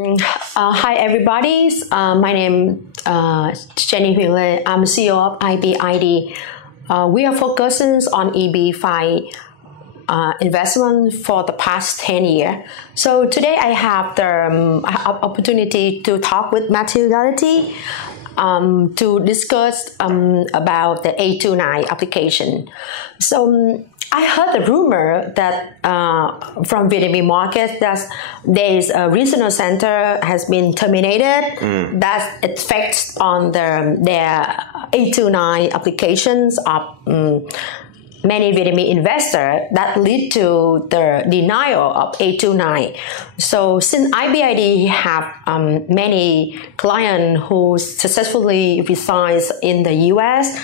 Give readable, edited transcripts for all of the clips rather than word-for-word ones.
Hi everybody, my name is Jenny Huyle. I'm CEO of IBID. We are focusing on EB-5 investment for the past 10 years. So today I have the opportunity to talk with Matthew Galati to discuss about the A29 application. So I heard the rumor that from Vietnamese market that there is a regional center has been terminated. That affects on their A29 applications of many Vietnamese investors that lead to the denial of A29. So since IBID have many clients who successfully resides in the US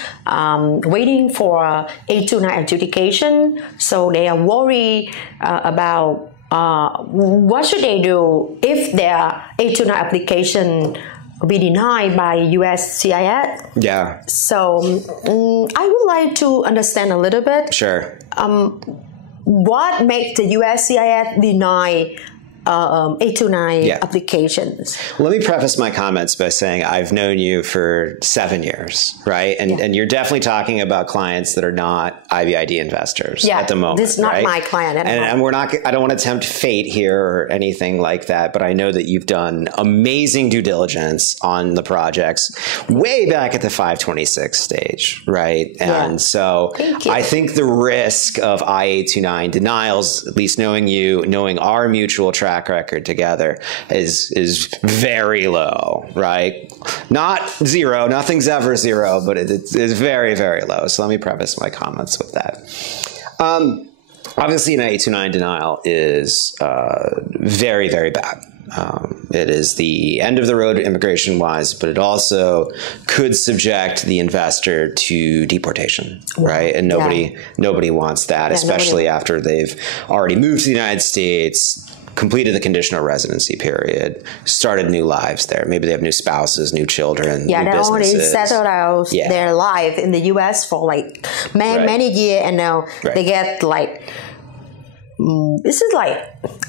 waiting for A29 adjudication, so they are worried about what should they do if their A29 application be denied by US CIS. Yeah. So I would like to understand a little bit. Sure. What makes the US CIS deny A29 applications? Let me preface my comments by saying I've known you for 7 years, right? And you're definitely talking about clients that are not IBID investors at the moment. This is not right? my client at all. And we're not, I don't want to tempt fate here or anything like that, but I know that you've done amazing due diligence on the projects way back at the 526 stage, right? And so I think the risk of IA29 denials, at least knowing you, knowing our mutual track record together, is very low, right? Not zero, nothing's ever zero, but it's very, very low. So let me preface my comments with that. Obviously, an A29 denial is very, very bad. It is the end of the road immigration-wise, but it also could subject the investor to deportation, right? And nobody wants that, especially after they've already moved to the United States, completed the conditional residency period, started new lives there. Maybe they have new spouses, new children, new they businesses. already settled out their life in the U.S. for like many years, and now they get like, this is like,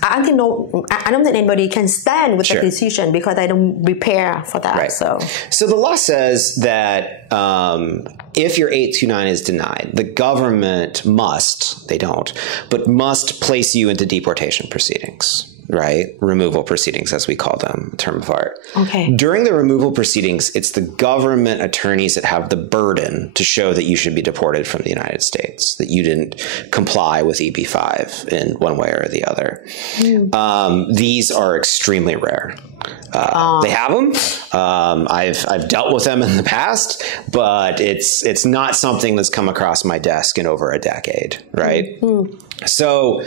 I don't think anybody can stand with the decision because they don't prepare for that. So the law says that if your 829 is denied, the government must, they don't, but must place you into deportation proceedings. Right? Removal proceedings, as we call them, a term of art. During the removal proceedings, it's the government attorneys that have the burden to show that you should be deported from the United States, that you didn't comply with EB-5 in one way or the other. These are extremely rare. They have them. I've dealt with them in the past, but it's not something that's come across my desk in over a decade, right? So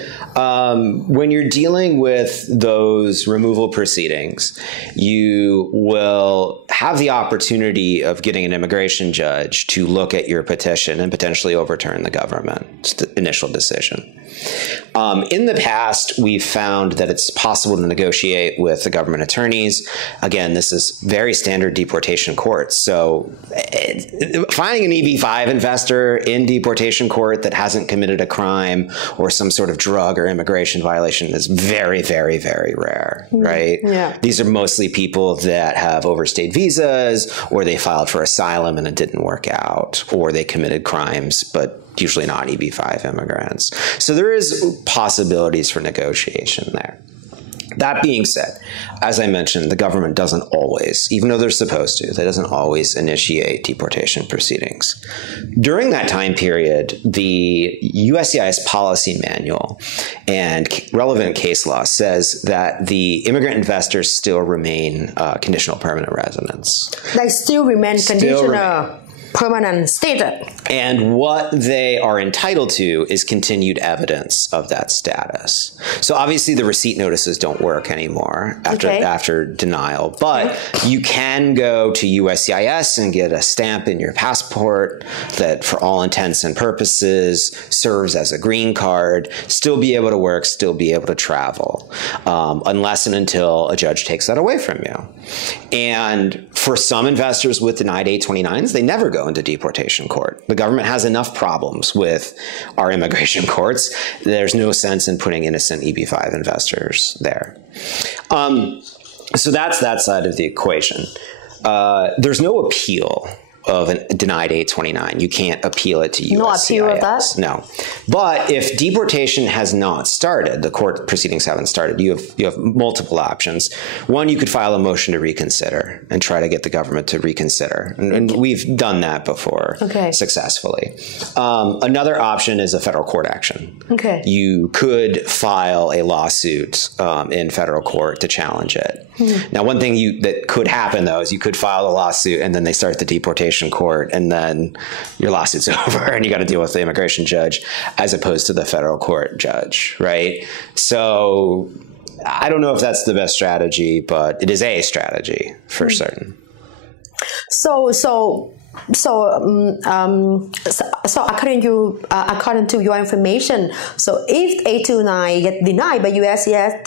when you're dealing with those removal proceedings, you will have the opportunity of getting an immigration judge to look at your petition and potentially overturn the government's initial decision. In the past, we've found that it's possible to negotiate with the government attorneys. Again, this is very standard deportation courts. So finding an EB-5 investor in deportation court that hasn't committed a crime or some sort of drug or immigration violation is very, very, very rare, right? These are mostly people that have overstayed visas, or they filed for asylum and it didn't work out, or they committed crimes, but usually not EB-5 immigrants. So there is possibilities for negotiation there. That being said, as I mentioned, the government doesn't always, even though they're supposed to, they doesn't always initiate deportation proceedings. During that time period, the USCIS policy manual and relevant case law says that the immigrant investors still remain conditional permanent residents. They still remain conditional permanent status. And what they are entitled to is continued evidence of that status. So obviously the receipt notices don't work anymore after denial, but you can go to USCIS and get a stamp in your passport that for all intents and purposes serves as a green card, still be able to work, still be able to travel, unless and until a judge takes that away from you. And for some investors with denied A29s, they never go into deportation court. The government has enough problems with our immigration courts. There's no sense in putting innocent EB-5 investors there. So that's that side of the equation. There's no appeal of a denied 829. You can't appeal it to USCIS. No appeal of that? No. But if deportation has not started, the court proceedings haven't started, you have multiple options. One, you could file a motion to reconsider and try to get the government to reconsider. And we've done that before successfully. Another option is a federal court action. Okay. You could file a lawsuit in federal court to challenge it. Now, one thing that could happen, though, is you could file a lawsuit and then they start the deportation court and then your lawsuit's over and you got to deal with the immigration judge as opposed to the federal court judge, right? So I don't know if that's the best strategy, but it is a strategy for certain. So according to your information, so if 829 get denied by USCIS,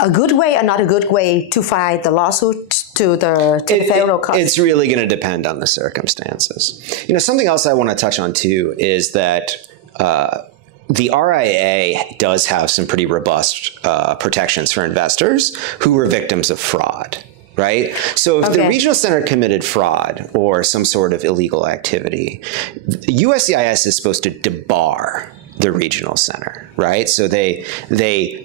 a good way or not a good way to file the lawsuit to the federal court? It's really going to depend on the circumstances. You know, something else I want to touch on too is that the RIA does have some pretty robust protections for investors who were victims of fraud. Right? So if the regional center committed fraud or some sort of illegal activity, USCIS is supposed to debar the regional center, right? So they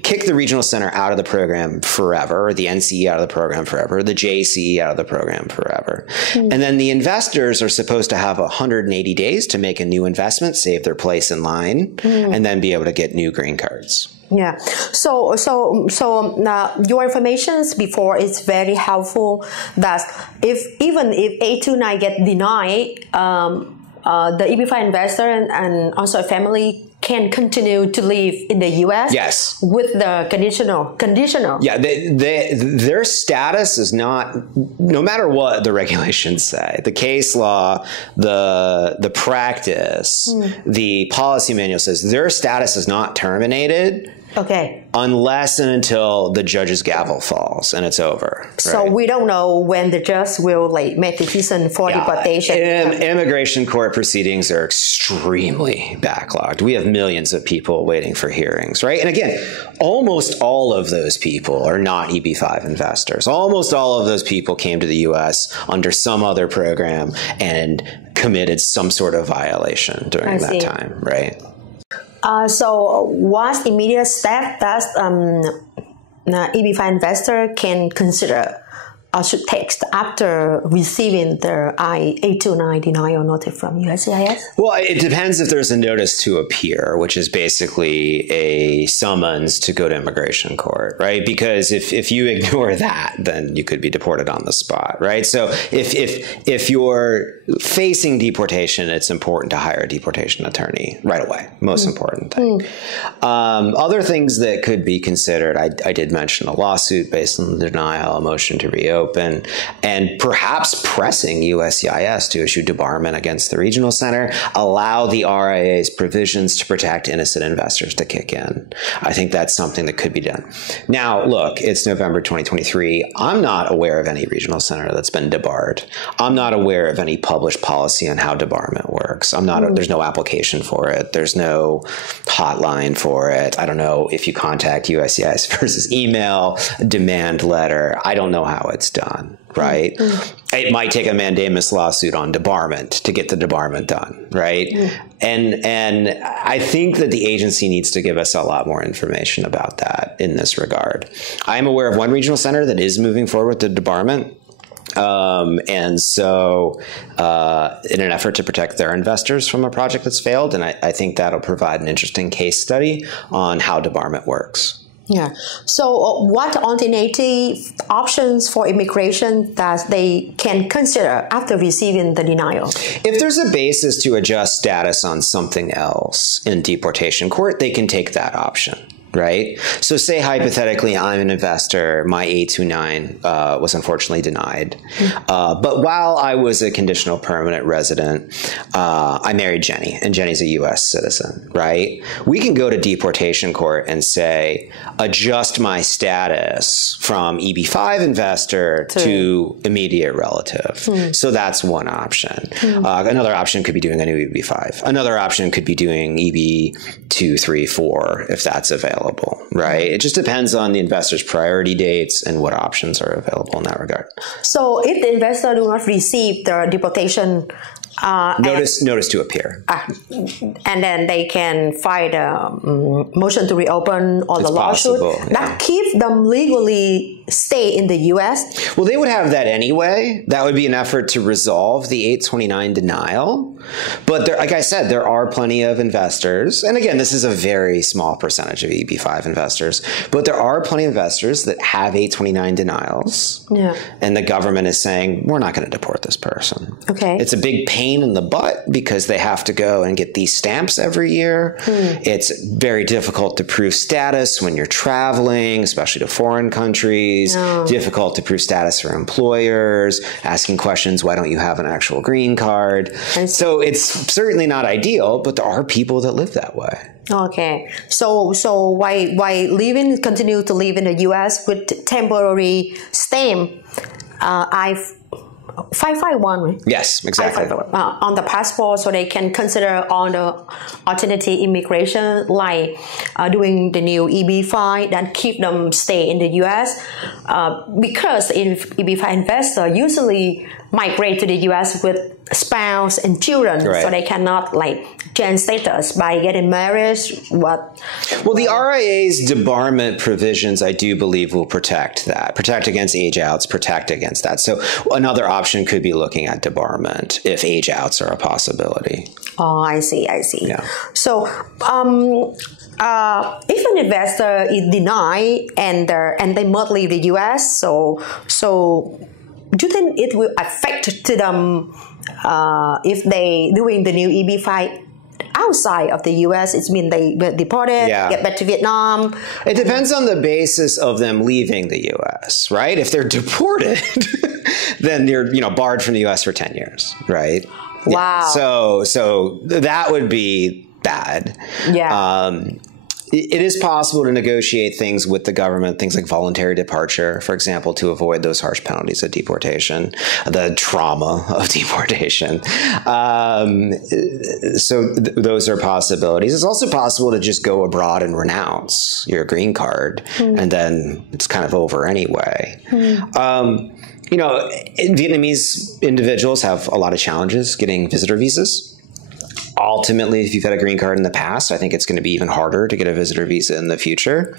kick the regional center out of the program forever, or the NCE out of the program forever, the JCE out of the program forever. And then the investors are supposed to have 180 days to make a new investment, save their place in line, and then be able to get new green cards. Yeah. So your information before is very helpful. That even if 829 get denied, the EB-5 investor and also a family can continue to live in the U.S. Yes. With the conditional. Yeah, their status is not, no matter what the regulations say, the case law, the practice, the policy manual says their status is not terminated. Unless and until the judge's gavel falls and it's over. So we don't know when the judge will make decision for deportation. Immigration court proceedings are extremely backlogged. We have millions of people waiting for hearings, right? And again, almost all of those people are not EB-5 investors. Almost all of those people came to the U.S. under some other program and committed some sort of violation during that time, right? So what's immediate step that EB-5 investor can consider or should take after receiving their I-829 denial notice from USCIS? Well, it depends if there's a notice to appear, which is basically a summons to go to immigration court, right? Because if you ignore that, then you could be deported on the spot, right? So if you're facing deportation, it's important to hire a deportation attorney right away. Most important thing. Other things that could be considered, I did mention a lawsuit based on the denial, a motion to reopen, and perhaps pressing USCIS to issue debarment against the regional center, allow the RIA's provisions to protect innocent investors to kick in. I think that's something that could be done. Now, look, it's November 2023. I'm not aware of any regional center that's been debarred. I'm not aware of any published policy on how debarment works. I'm not. There's no application for it. There's no hotline for it. I don't know if you contact USCIS versus email, demand letter. I don't know how it's done, right? It might take a mandamus lawsuit on debarment to get the debarment done, right? And I think that the agency needs to give us a lot more information about that in this regard. I am aware of one regional center that is moving forward with the debarment. And so in an effort to protect their investors from a project that's failed, and I think that'll provide an interesting case study on how debarment works. Yeah. So what alternative options for immigration that they can consider after receiving the denial? If there's a basis to adjust status on something else in deportation court, they can take that option. Right? So say hypothetically I'm an investor, my 829 was unfortunately denied. But while I was a conditional permanent resident, I married Jenny, and Jenny's a US citizen, right? We can go to deportation court and say, adjust my status from EB-5 investor to immediate relative. So that's one option. Another option could be doing a new EB-5. Another option could be doing EB-2, 3, 4, if that's available. available, right? It just depends on the investor's priority dates and what options are available in that regard. So if the investor do not receive the deportation notice to appear, and then they can file the motion to reopen or the lawsuit that keep them legally stay in the U.S. Well, they would have that anyway. That would be an effort to resolve the 829 denial. But there, like I said, there are plenty of investors, and again, this is a very small percentage of EB-5 investors, but there are plenty of investors that have 829 denials, and the government is saying, we're not going to deport this person. Okay. It's a big pain in the butt because they have to go and get these stamps every year. It's very difficult to prove status when you're traveling, especially to foreign countries. Difficult to prove status for employers, asking questions, why don't you have an actual green card? And so it's certainly not ideal, but there are people that live that way. Okay. So why continue to live in the U.S. with temporary stamp I-551, right? Yes, exactly. On the passport, so they can consider all the alternative immigration, like doing the new EB-5 that keep them stay in the U.S. Because EB-5 investor usually migrate to the U.S. with spouse and children, so they cannot like change status by getting married. Well, the RIA's debarment provisions, I do believe, will protect that, protect against age outs, protect against that. So another option could be looking at debarment if age outs are a possibility. Oh, I see. Yeah. So, if an investor is denied and they must leave the U.S., so do you think it will affect to them if they doing the new EB-5 outside of the U.S.? It means they get deported, get back to Vietnam. It depends on the basis of them leaving the U.S., right? If they're deported, then they're barred from the U.S. for 10 years, right? Wow. Yeah. So that would be bad. Yeah. It is possible to negotiate things with the government, things like voluntary departure, for example, to avoid those harsh penalties of deportation, the trauma of deportation. Those are possibilities. It's also possible to just go abroad and renounce your green card, and then it's kind of over anyway. Vietnamese individuals have a lot of challenges getting visitor visas. Ultimately, if you've had a green card in the past, I think it's going to be even harder to get a visitor visa in the future.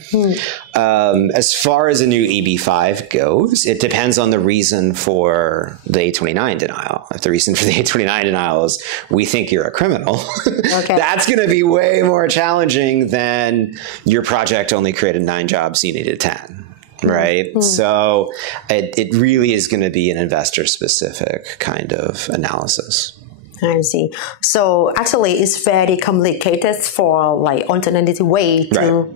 As far as a new EB-5 goes, it depends on the reason for the 829 denial. If the reason for the 829 denial is we think you're a criminal, that's going to be way more challenging than your project only created 9 jobs, you needed 10. Right? So it really is going to be an investor-specific kind of analysis. I see. So actually, it's very complicated for like alternative way to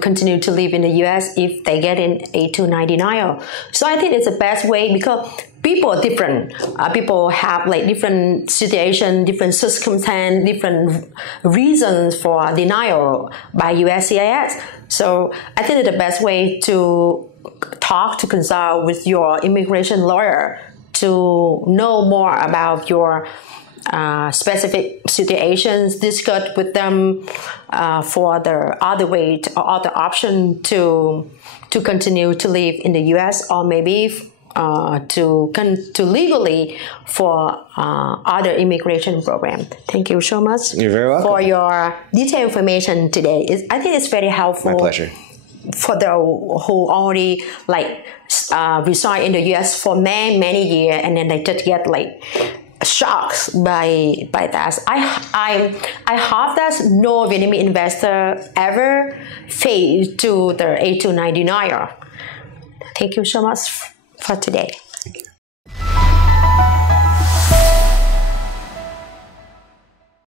continue to live in the U.S. if they get in 829 denial. So I think it's the best way because people are different. People have like different situation, different circumstance, different reasons for denial by USCIS. So I think it's the best way to consult with your immigration lawyer to know more about your specific situations, discuss with them for the other way or other option to continue to live in the U.S. or maybe to legally for other immigration program. Thank you so much. You're very welcome. For your detailed information today. I think it's very helpful. My pleasure. For the who already like reside in the U.S. for many years, and then they just get like shocked by that. I hope that no Vietnamese investor ever fail to the 829 denial. Thank you so much for today.